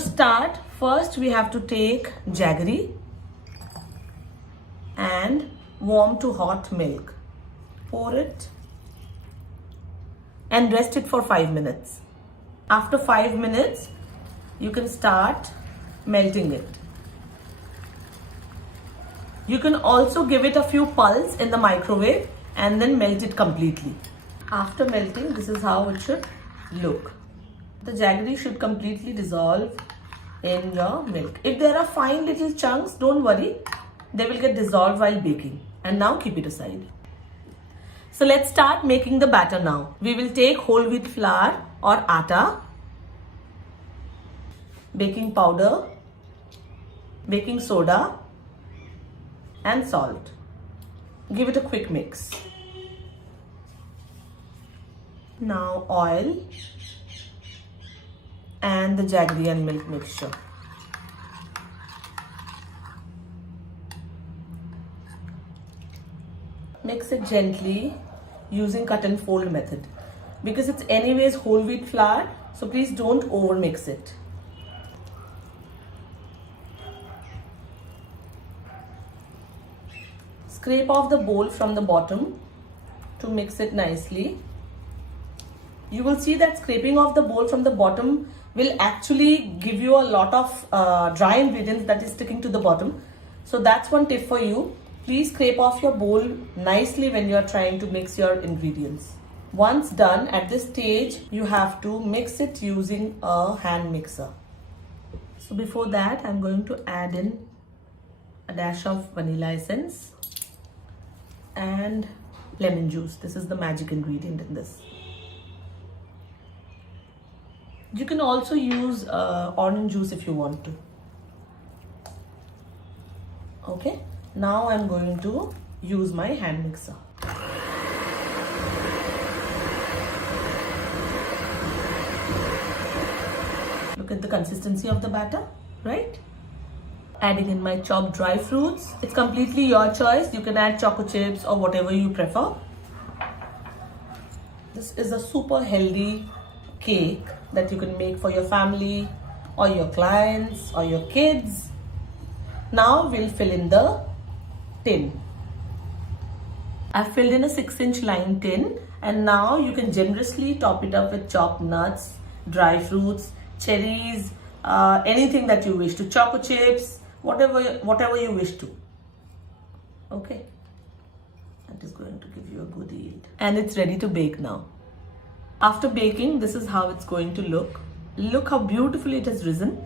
to start, first we have to take jaggery and warm to hot milk. Pour it and rest it for 5 minutes. After 5 minutes, you can start melting it. You can also give it a few pulses in the microwave and then melt it completely. After melting, this is how it should look. The jaggery should completely dissolve in your milk. If there are fine little chunks, don't worry. They will get dissolved while baking. And now keep it aside. So let's start making the batter now. We will take whole wheat flour or atta, baking powder, baking soda, and salt. Give it a quick mix. Now oil and the jaggery and milk mixture. Mix it gently using cut and fold method. Because it's anyways whole wheat flour, so please don't over mix it. Scrape off the bowl from the bottom to mix it nicely. You will see that scraping off the bowl from the bottom will actually give you a lot of dry ingredients that is sticking to the bottom. So that's one tip for you. Please scrape off your bowl nicely when you are trying to mix your ingredients. Once done, at this stage, you have to mix it using a hand mixer. So before that, I'm going to add in a dash of vanilla essence and lemon juice. This is the magic ingredient in this. You can also use orange juice if you want to. Okay, now I'm going to use my hand mixer. Look at the consistency of the batter, right? Adding in my chopped dry fruits. It's completely your choice. You can add choco chips or whatever you prefer. This is a super healthy cake that you can make for your family or your clients or your kids. Now we'll fill in the tin. I've filled in a 6-inch lined tin, and now you can generously top it up with chopped nuts, dry fruits, cherries, anything that you wish to, choco chips, whatever you wish to. Okay, that is going to give you a good yield. And it's ready to bake now. After baking, this is how it's going to look. Look how beautifully it has risen.